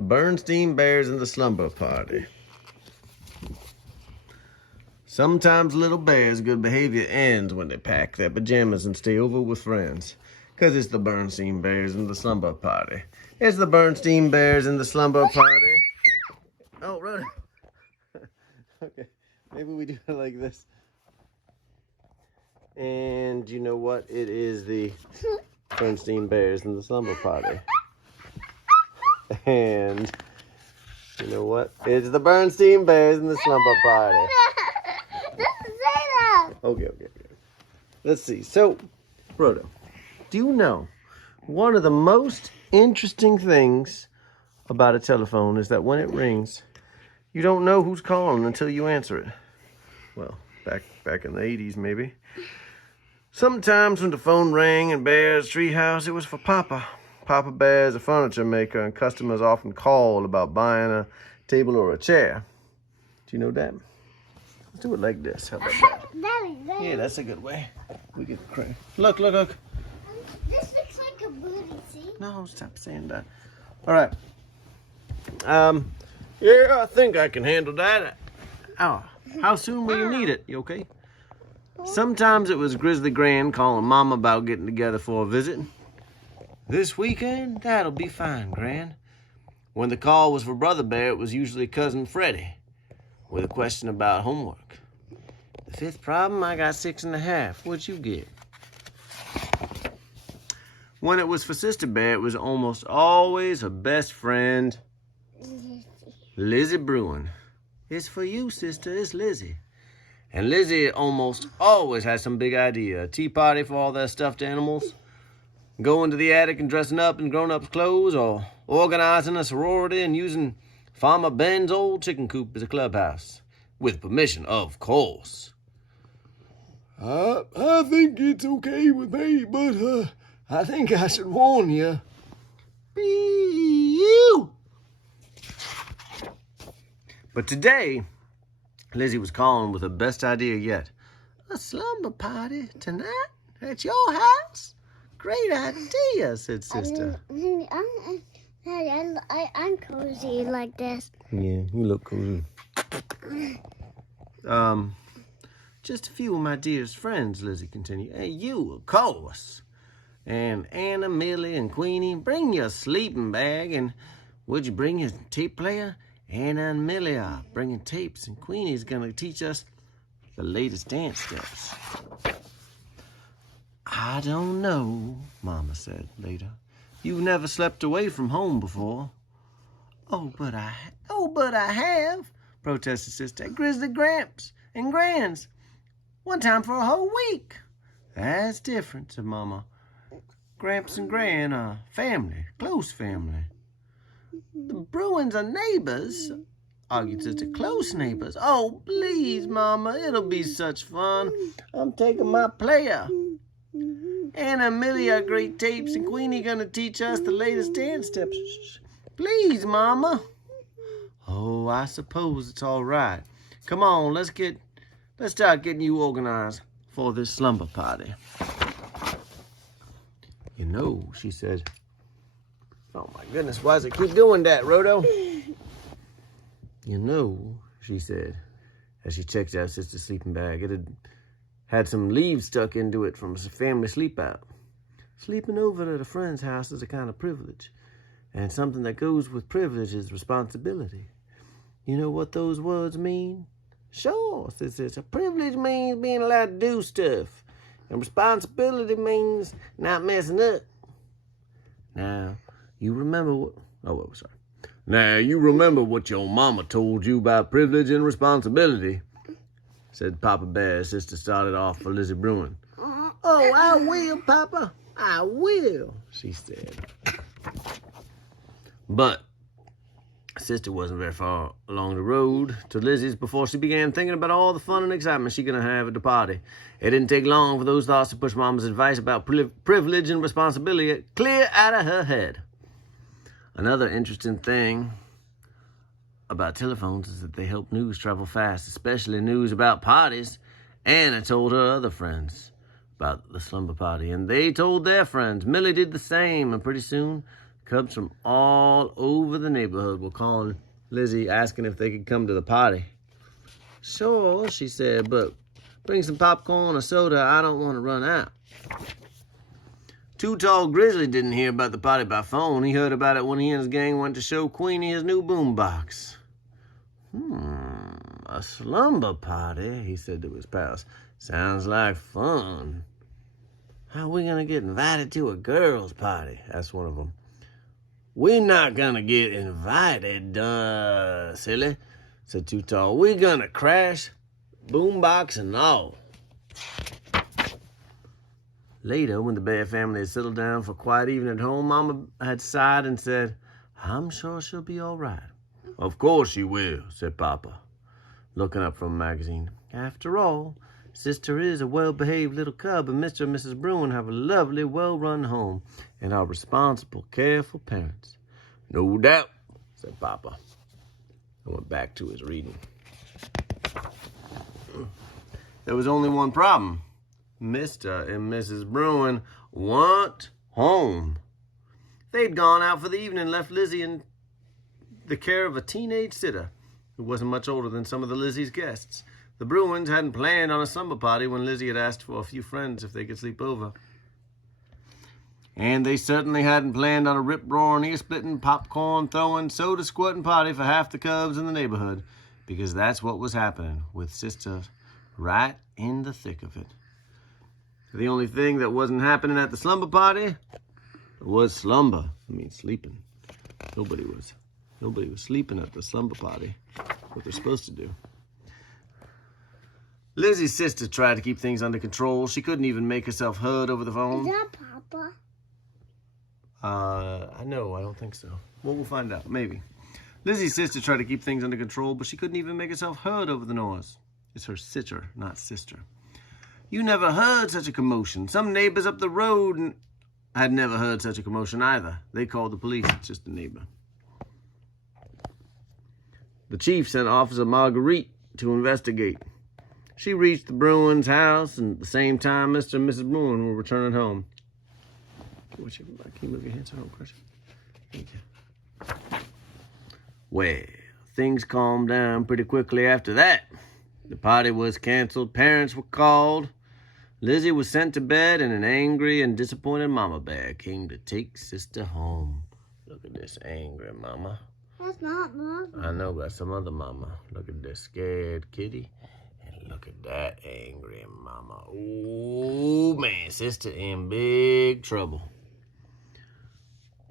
The Berenstain Bears and the Slumber Party. Sometimes little bears' good behavior ends when they pack their pajamas and stay over with friends. 'Cause it's the Berenstain Bears and the Slumber Party. It's the Berenstain Bears and the Slumber Party. Oh, Rhoda. Okay, maybe we do it like this. And you know what? It is the Berenstain Bears and the Slumber Party. And you know what? It's the Berenstain Bears and the Slumber Party. Okay. Let's see. So, Rhoda, do you know one of the most interesting things about a telephone is that when it rings, you don't know who's calling until you answer it. Well, back in the 80s, maybe. Sometimes when the phone rang in Bear's treehouse, it was for Papa. Papa Bear's a furniture maker, and customers often called about buying a table or a chair. Do you know that? Let's do it like this. How about that? Yeah, that's a good way. We could crack. Look. This looks like a booty, see? No, stop saying that. All right. Yeah, I think I can handle that. Oh, how soon will you need it? You okay? Sometimes it was Grizzly Gran calling Mama about getting together for a visit. This weekend? That'll be fine, Gran. When the call was for Brother Bear, it was usually Cousin Freddie with a question about homework. The fifth problem, I got 6.5. What'd you get? When it was for Sister Bear, it was almost always her best friend, Lizzie Bruin. It's for you, sister. It's Lizzie. And Lizzie almost always has some big idea. A tea party for all their stuffed animals, going to the attic and dressing up in grown-ups' clothes, or organizing a sorority and using Farmer Ben's old chicken coop as a clubhouse. With permission, of course. I think it's okay with me, but I think I should warn you. Be-you! But today, Lizzie was calling with her best idea yet. A slumber party tonight at your house? Great idea, said Sister. I'm cozy like this. Yeah, you look cozy. Just a few of my dearest friends, Lizzie continued. Hey, you, of course. And Anna, Millie, and Queenie, bring your sleeping bag. And would you bring your tape player? Anna and Millie are bringing tapes, and Queenie's going to teach us the latest dance steps. I don't know, Mama said later. You've never slept away from home before. Oh, but I have, protested Sister. Grizzly Gramps and Grans. One time for a whole week. That's different, said Mama. Gramps and Gran are family, close family. The Bruins are neighbors, argued Sister. Close neighbors. Oh, please, Mama, it'll be such fun. I'm taking my player. Anna and Millie are great tapes, and Queenie gonna teach us the latest dance steps. Please, Mama. Oh, I suppose it's all right. Come on, let's start getting you organized for this slumber party. You know, she said. Oh my goodness, why does it keep doing that, Rhodo? You know, she said, as she checked out Sister's sleeping bag. It had some leaves stuck into it from a family sleep out. Sleeping over at a friend's house is a kind of privilege. And something that goes with privilege is responsibility. You know what those words mean? Sure, said Sister. Privilege means being allowed to do stuff. And responsibility means not messing up. Now, you remember what... Oh, sorry. Now, you remember what your mama told you about privilege and responsibility, said Papa Bear. Sister started off for Lizzie Bruin. Oh, I will, Papa. I will, she said. But Sister wasn't very far along the road to Lizzie's before she began thinking about all the fun and excitement she's going to have at the party. It didn't take long for those thoughts to push Mama's advice about privilege and responsibility clear out of her head. Another interesting thing about telephones is that they help news travel fast, especially news about parties. Anna told her other friends about the slumber party, and they told their friends. Millie did the same, and pretty soon, Cubs from all over the neighborhood were calling Lizzie, asking if they could come to the party. Sure, she said, but bring some popcorn or soda. I don't want to run out. Too Tall Grizzly didn't hear about the party by phone. He heard about it when he and his gang went to show Queenie his new boombox. A slumber party, he said to his pals. Sounds like fun. How are we going to get invited to a girls' party? Asked one of them. We're not going to get invited, silly, said Too Tall. We're going to crash, boombox and all. Later, when the Bear family had settled down for a quiet evening at home, Mama had sighed and said, I'm sure she'll be all right. Of course she will, said Papa, looking up from a magazine. After all, Sister is a well-behaved little cub, and Mr. and Mrs. Bruin have a lovely, well-run home and are responsible, careful parents. No doubt, said Papa, and went back to his reading. There was only one problem. Mr. and Mrs. Bruin weren't home. They'd gone out for the evening and left Lizzie in the care of a teenage sitter who wasn't much older than some of the Lizzie's guests. The Bruins hadn't planned on a slumber party when Lizzie had asked for a few friends if they could sleep over. And they certainly hadn't planned on a rip-roaring, ear-splitting, popcorn-throwing, soda-squirting party for half the cubs in the neighborhood, because that's what was happening with Sister right in the thick of it. The only thing that wasn't happening at the slumber party was slumber. I mean, sleeping. Nobody was sleeping at the slumber party. What they're supposed to do. Lizzie's sister tried to keep things under control. She couldn't even make herself heard over the phone. Is that Papa? No, I don't think so. Well, we'll find out. Maybe. Lizzie's sister tried to keep things under control, but she couldn't even make herself heard over the noise. It's her sitter, not sister. You never heard such a commotion. Some neighbors up the road had never heard such a commotion either. They called the police. It's just a neighbor. The chief sent Officer Marguerite to investigate. She reached the Bruins' house, and at the same time, Mr. and Mrs. Bruin were returning home. Can you move your hands so I don't crush it? Thank you. Well, things calmed down pretty quickly after that. The party was canceled. Parents were called. Lizzie was sent to bed, and an angry and disappointed Mama Bear came to take Sister home. Look at this angry Mama. That's not Mama. I know, but some other Mama. Look at this scared kitty. And look at that angry Mama. Oh, man, Sister in big trouble.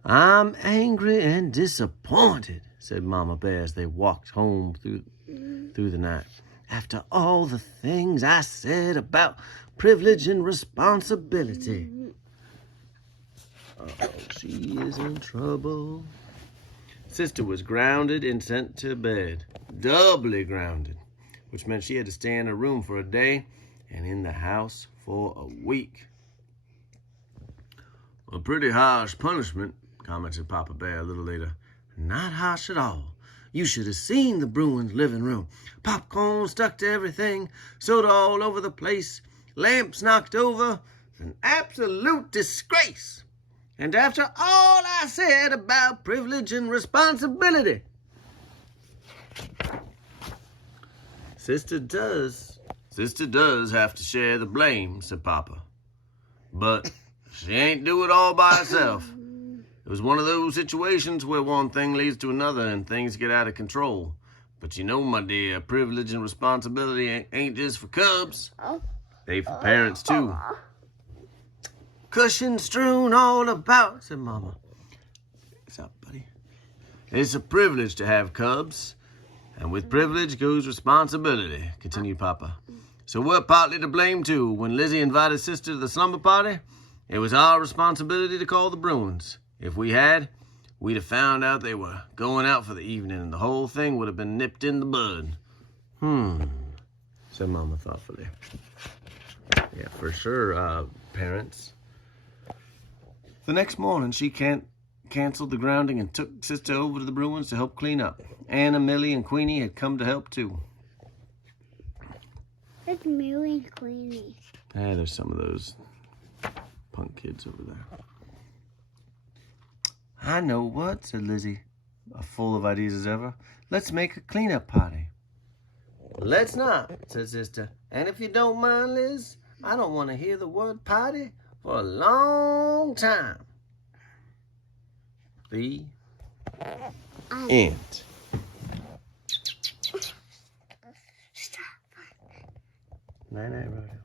I'm angry and disappointed, said Mama Bear as they walked home through the night. After all the things I said about privilege and responsibility. Uh-oh, she is in trouble. Sister was grounded and sent to bed. Doubly grounded, which meant she had to stay in her room for a day and in the house for a week. A pretty harsh punishment, commented Papa Bear a little later. Not harsh at all. You should have seen the Bruins' living room. Popcorn stuck to everything, soda all over the place, lamps knocked over. It's an absolute disgrace. And after all I said about privilege and responsibility. Sister does have to share the blame, said Papa. But she ain't do it all by herself. It was one of those situations where one thing leads to another and things get out of control. But you know, my dear, privilege and responsibility ain't just for cubs. They for parents, too. Cushions strewn all about, said Mama. What's up, buddy? It's a privilege to have cubs. And with privilege goes responsibility, continued Papa. So we're partly to blame, too. When Lizzie invited Sister to the slumber party, it was our responsibility to call the Bruins. If we had, we'd have found out they were going out for the evening, and the whole thing would have been nipped in the bud. Said Mama thoughtfully. Yeah, for sure, parents. The next morning, she canceled the grounding and took Sister over to the Bruins to help clean up. Anna, Millie, and Queenie had come to help, too. It's Millie and Queenie. There's some of those punk kids over there. I know what, said Lizzie, full of ideas as ever. Let's make a cleanup party. Let's not, said Sister. And if you don't mind, Liz, I don't want to hear the word party for a long time. The end. Night-night, Rhoda.